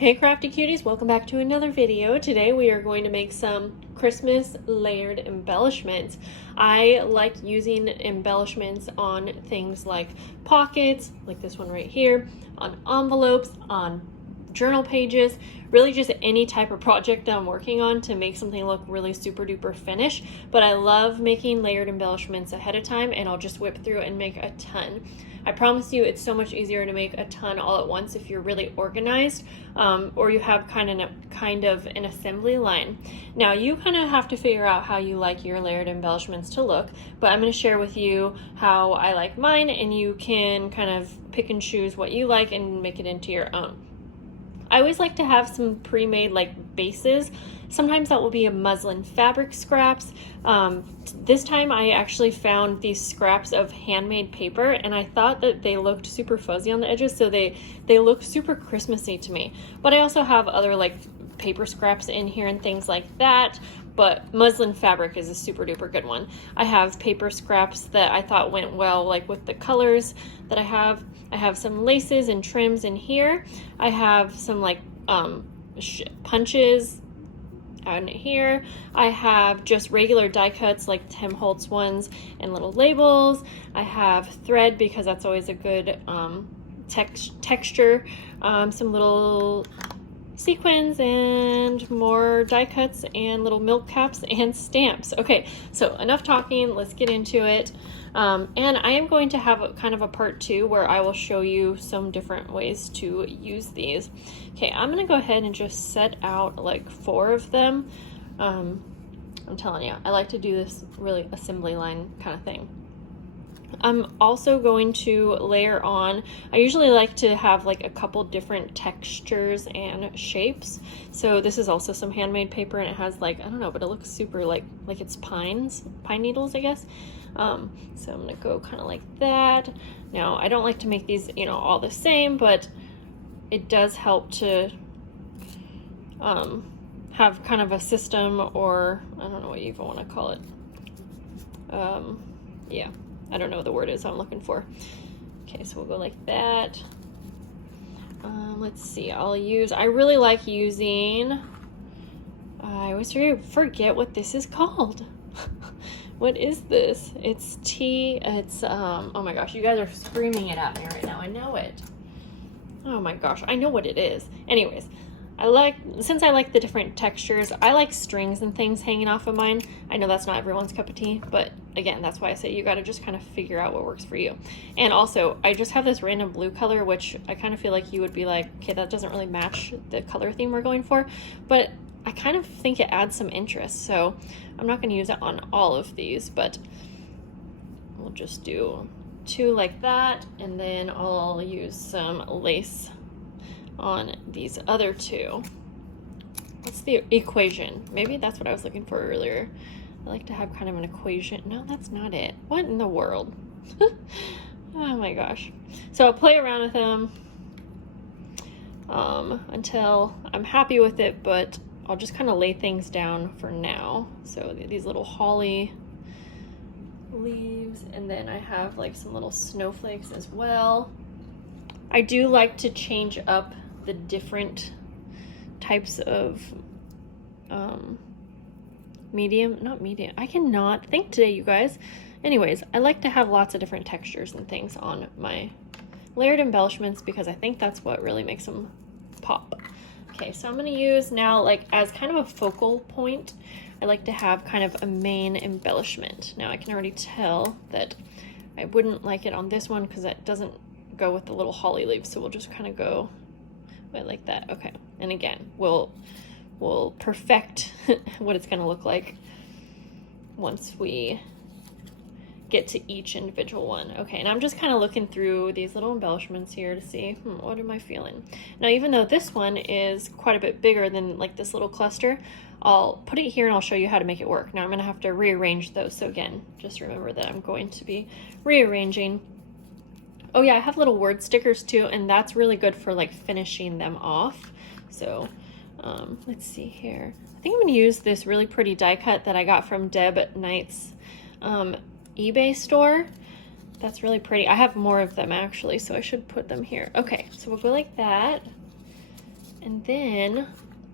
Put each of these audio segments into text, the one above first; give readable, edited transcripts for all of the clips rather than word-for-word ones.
Hey crafty cuties, welcome back to another video. Today we are going to make some Christmas layered embellishments. I like using embellishments on things like pockets, like this one right here, on envelopes, on journal pages, really just any type of project that I'm working on to make something look really super duper finished. But I love making layered embellishments ahead of time, and I'll just whip through and make a ton. I promise you it's so much easier to make a ton all at once if you're really organized, or you have kind of an assembly line. Now you kind of have to figure out how you like your layered embellishments to look, but I'm going to share with you how I like mine, and you can kind of pick and choose what you like and make it into your own. I always like to have some pre-made like bases. Sometimes that will be a muslin fabric scraps. This time I actually found these scraps of handmade paper, and I thought that they looked super fuzzy on the edges, so they look super Christmassy to me. But I also have other like paper scraps in here and things like that, but muslin fabric is a super duper good one. I have paper scraps that I thought went well like with the colors that I have. I have some laces and trims in here. I have some like punches out in here. I have just regular die cuts like Tim Holtz ones and little labels. I have thread because that's always a good texture. Some little sequins and more die cuts and little milk caps and stamps. Okay, so enough talking, let's get into it. And I am going to have kind of a part 2 where I will show you some different ways to use these. Okay, I'm gonna go ahead and just set out like 4 of them. I'm telling you, I like to do this really assembly line kind of thing. I'm also going to layer on, I usually like to have like a couple different textures and shapes. So this is also some handmade paper, and it has like, I don't know, but it looks super like it's pine needles, I guess. So I'm gonna go kind of like that. Now I don't like to make these, you know, all the same, but it does help to have kind of a system, or I don't know what you even want to call it. Yeah, I don't know what the word is I'm looking for. Okay, so we'll go like that. Let's see, I really like using, I always forget what this is called. What is this? It's oh my gosh, you guys are screaming it at me right now. I know it. Oh my gosh, I know what it is. Anyways, since I like the different textures, I like strings and things hanging off of mine. I know that's not everyone's cup of tea, but again, that's why I say you gotta just kind of figure out what works for you. And also, I just have this random blue color, which I kind of feel like you would be like, okay, that doesn't really match the color theme we're going for, but I kind of think it adds some interest, so I'm not gonna use it on all of these, but we'll just do 2 like that, and then I'll use some lace on these other 2. What's the equation? Maybe that's what I was looking for earlier. I like to have kind of an equation. No, that's not it. What in the world? Oh my gosh. So I'll play around with them until I'm happy with it, but I'll just kind of lay things down for now. So these little holly leaves, and then I have like some little snowflakes as well. I do like to change up the different types of not medium. I cannot think today, you guys. Anyways, I like to have lots of different textures and things on my layered embellishments because I think that's what really makes them pop. Okay, so I'm going to use now, like as kind of a focal point, I like to have kind of a main embellishment. Now I can already tell that I wouldn't like it on this one because that doesn't go with the little holly leaves, so we'll just kind of go like that. Okay, and again, we'll perfect what it's going to look like once we get to each individual one. Okay, and I'm just kind of looking through these little embellishments here to see what am I feeling. Now, even though this one is quite a bit bigger than like this little cluster, I'll put it here and I'll show you how to make it work. Now I'm going to have to rearrange those, so again, just remember that I'm going to be rearranging. Oh yeah, I have little word stickers too, and that's really good for like finishing them off. So let's see here. I think I'm going to use this really pretty die cut that I got from Deb Knight's eBay store. That's really pretty. I have more of them actually, so I should put them here. Okay, so we'll go like that. And then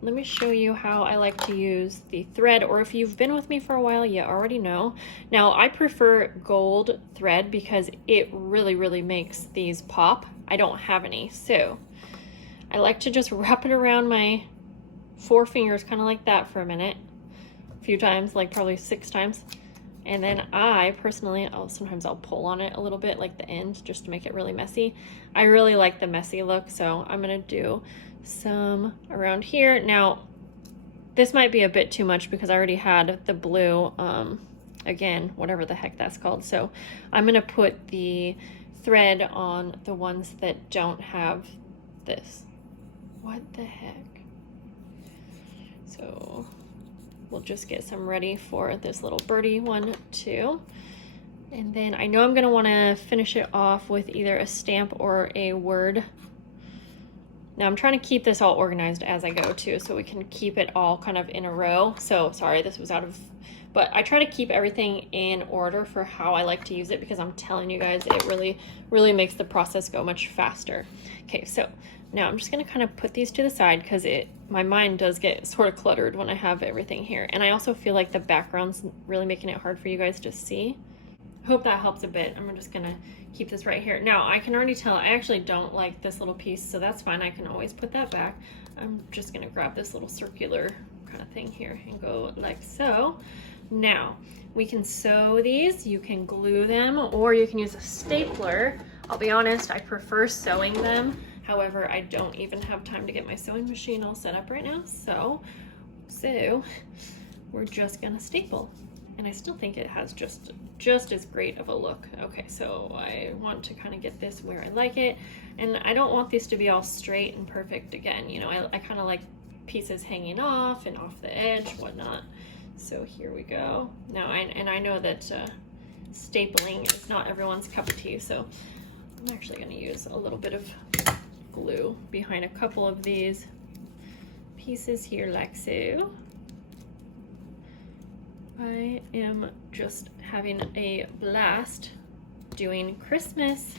let me show you how I like to use the thread, or if you've been with me for a while, you already know. Now, I prefer gold thread because it really makes these pop. I don't have any, so I like to just wrap it around my 4 fingers, kind of like that for a minute, a few times, like probably 6 times. And then I personally, sometimes I'll pull on it a little bit, like the end, just to make it really messy. I really like the messy look, so I'm gonna do some around here. Now, this might be a bit too much because I already had the blue, again, whatever the heck that's called. So I'm gonna put the thread on the ones that don't have this. What the heck? So we'll just get some ready for this little birdie one too. And then I know I'm gonna wanna finish it off with either a stamp or a word. Now I'm trying to keep this all organized as I go too, so we can keep it all kind of in a row. So sorry, this was out of, but I try to keep everything in order for how I like to use it, because I'm telling you guys, it really makes the process go much faster. Okay, so now I'm just gonna kind of put these to the side because my mind does get sort of cluttered when I have everything here. And I also feel like the background's really making it hard for you guys to see. Hope that helps a bit. I'm just gonna keep this right here. Now I can already tell I actually don't like this little piece, so that's fine. I can always put that back. I'm just gonna grab this little circular kind of thing here and go like so. Now we can sew these, you can glue them, or you can use a stapler. I'll be honest, I prefer sewing them. However, I don't even have time to get my sewing machine all set up right now, so we're just gonna staple. And I still think it has just as great of a look. Okay, so I want to kind of get this where I like it, and I don't want these to be all straight and perfect again. You know, I kind of like pieces hanging off and off the edge, whatnot. So here we go. Now, I know that stapling is not everyone's cup of tea, so I'm actually going to use a little bit of glue behind a couple of these pieces here, like so. I am just having a blast doing Christmas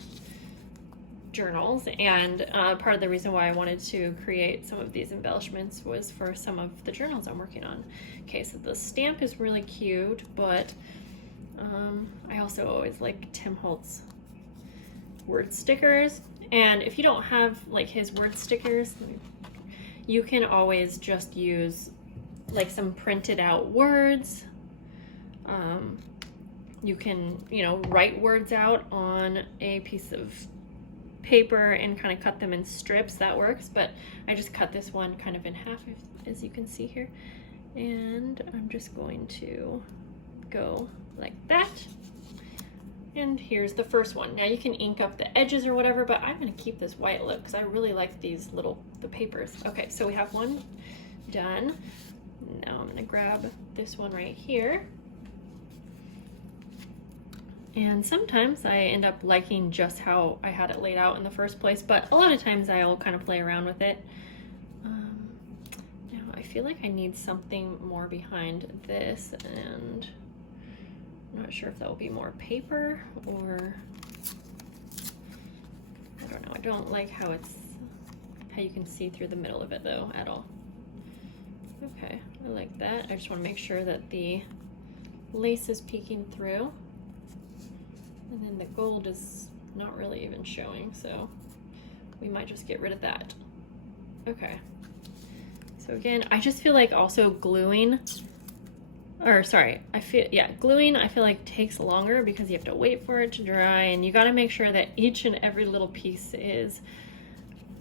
journals, and part of the reason why I wanted to create some of these embellishments was for some of the journals I'm working on. Okay, so the stamp is really cute, but I also always like Tim Holtz word stickers. And if you don't have like his word stickers, you can always just use like some printed out words. You can, you know, write words out on a piece of paper and kind of cut them in strips. That works, but I just cut this one kind of in half, as you can see here. And I'm just going to go like that. And here's the first one. Now you can ink up the edges or whatever, but I'm gonna keep this white look because I really like these the papers. Okay, so we have one done. Now I'm gonna grab this one right here. And sometimes I end up liking just how I had it laid out in the first place, but a lot of times I'll kind of play around with it. Now I feel like I need something more behind this, and I'm not sure if that will be more paper or, I don't know. I don't like how you can see through the middle of it though at all. Okay, I like that. I just want to make sure that the lace is peeking through. And then the gold is not really even showing, so we might just get rid of that. Okay. So again, I just feel like also gluing, gluing I feel like takes longer because you have to wait for it to dry, and you got to make sure that each and every little piece is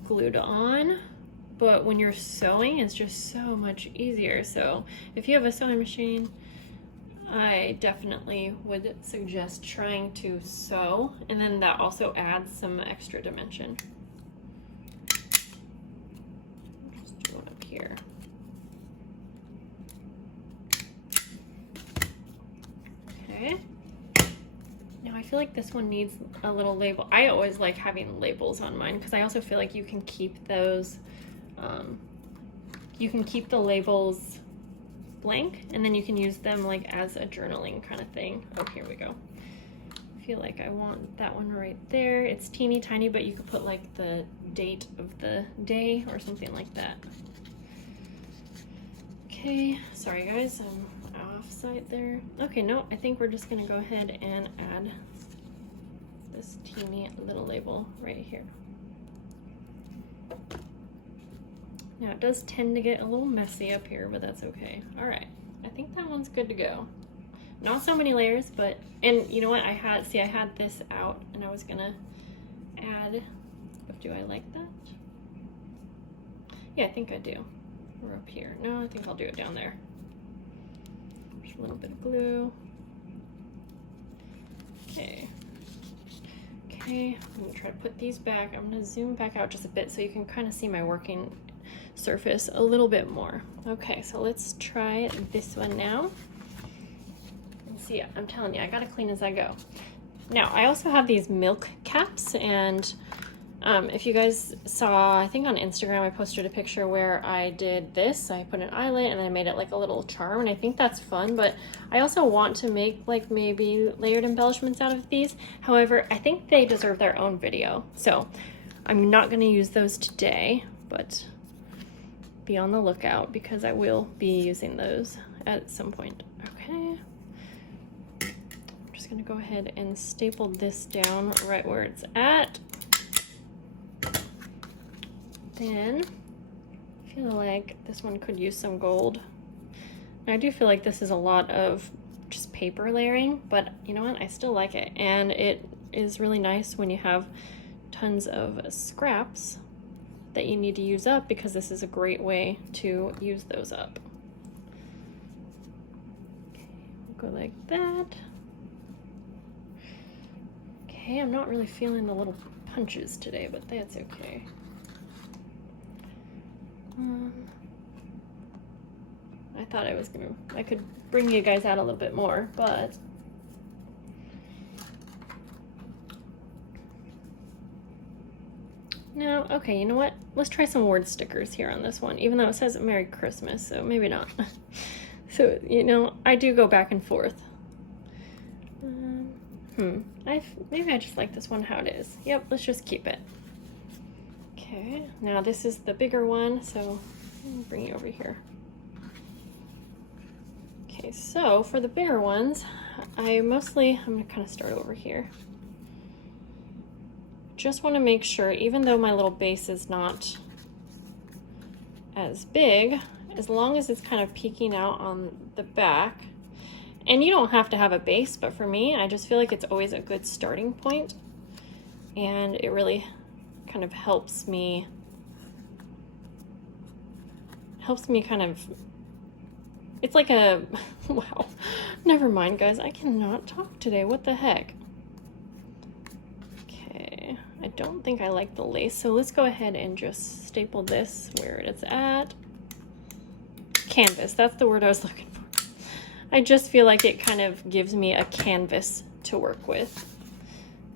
glued on. But when you're sewing, it's just so much easier. So if you have a sewing machine, I definitely would suggest trying to sew, and then that also adds some extra dimension. Just do one up here. Okay. Now I feel like this one needs a little label. I always like having labels on mine because I also feel like you can keep those, you can keep the labels blank, and then you can use them like as a journaling kind of thing. Oh, here we go. feel like I want that one right there. It's teeny tiny, but you could put like the date of the day or something like that. Okay, sorry guys, I'm offside there. Okay, no, I think we're just gonna go ahead and add this teeny little label right here. Now it does tend to get a little messy up here, but that's okay. All right, I think that one's good to go. Not so many layers, but, and you know what, I had this out and I was gonna add, but do I like that? Yeah, I think I do. We're up here. No, I think I'll do it down there. Just a little bit of glue. Okay. Okay, I'm gonna try to put these back. I'm gonna zoom back out just a bit so you can kind of see my working surface a little bit more. Okay, so let's try this one now. And see, I'm telling you, I gotta clean as I go. Now, I also have these milk caps, and if you guys saw, I think on Instagram, I posted a picture where I did this. I put an eyelet and I made it like a little charm, and I think that's fun, but I also want to make like maybe layered embellishments out of these. However, I think they deserve their own video, so I'm not gonna use those today, but be on the lookout because I will be using those at some point. Okay. I'm just gonna go ahead and staple this down right where it's at. Then I feel like this one could use some gold. And I do feel like this is a lot of just paper layering, but you know what? I still like it. And it is really nice when you have tons of scraps that you need to use up, because this is a great way to use those up. Okay, we'll go like that. Okay, I'm not really feeling the little punches today, but that's okay. I thought I could bring you guys out a little bit more, but no. Okay, you know what? Let's try some word stickers here on this one, even though it says Merry Christmas, so maybe not. So, you know, I do go back and forth. Maybe I just like this one how it is. Yep, let's just keep it. Okay, now this is the bigger one, so I'll bring you over here. Okay, so for the bigger ones, I'm gonna kind of start over here. Just want to make sure, even though my little base is not as big, as long as it's kind of peeking out on the back, and you don't have to have a base, but for me, I just feel like it's always a good starting point, and it really kind of helps me kind of, it's like a, wow, never mind guys, I cannot talk today, what the heck. Okay, I don't think I like the lace, so let's go ahead and just staple this where it's at. Canvas, that's the word I was looking for. I just feel like it kind of gives me a canvas to work with.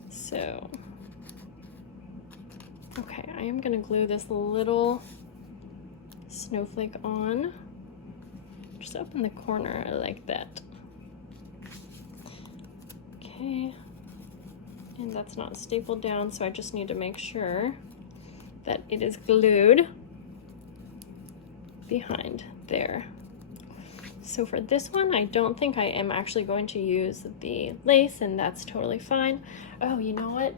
So, okay, I am gonna glue this little snowflake on, just up in the corner, like that. Okay, and that's not stapled down, so I just need to make sure that it is glued behind there. So for this one, I don't think I am actually going to use the lace, and that's totally fine. Oh, you know what?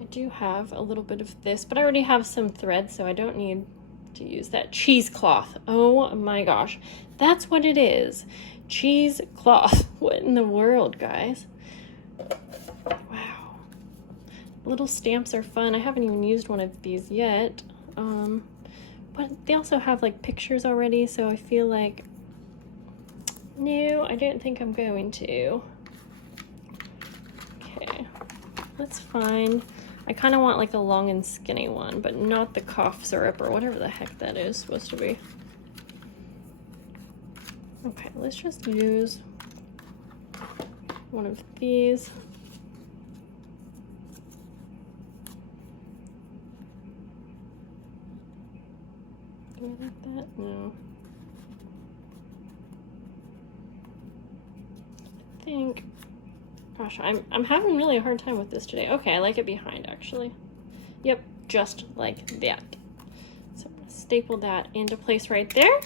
I do have a little bit of this, but I already have some thread, so I don't need to use that. Cheesecloth. Oh my gosh. That's what it is. Cheesecloth. What in the world, guys? Wow. Little stamps are fun. I haven't even used one of these yet. But they also have like pictures already, so I feel like, no, I don't think I'm going to. Okay, let's find, I kind of want like a long and skinny one, but not the cough syrup or whatever the heck that is supposed to be. Okay, let's just use one of these. Do I like that? No. I think Gosh, I'm having really a hard time with this today. Okay, I like it behind, actually. Yep, just like that. So I'm gonna staple that into place right there.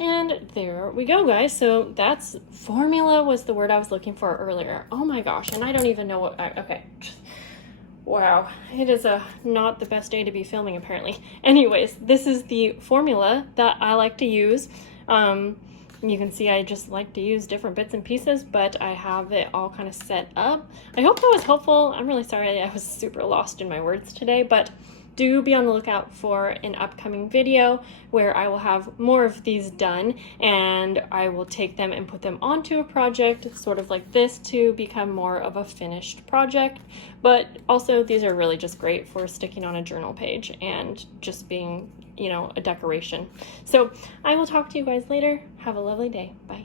And there we go, guys. So that's formula was the word I was looking for earlier. Oh my gosh, and I don't even know what okay. Wow, it is not the best day to be filming, apparently. Anyways, this is the formula that I like to use. You can see I just like to use different bits and pieces, but I have it all kind of set up. I hope that was helpful. I'm really sorry I was super lost in my words today, but do be on the lookout for an upcoming video where I will have more of these done, and I will take them and put them onto a project sort of like this to become more of a finished project. But also these are really just great for sticking on a journal page and just being, you know, a decoration. So I will talk to you guys later. Have a lovely day. Bye.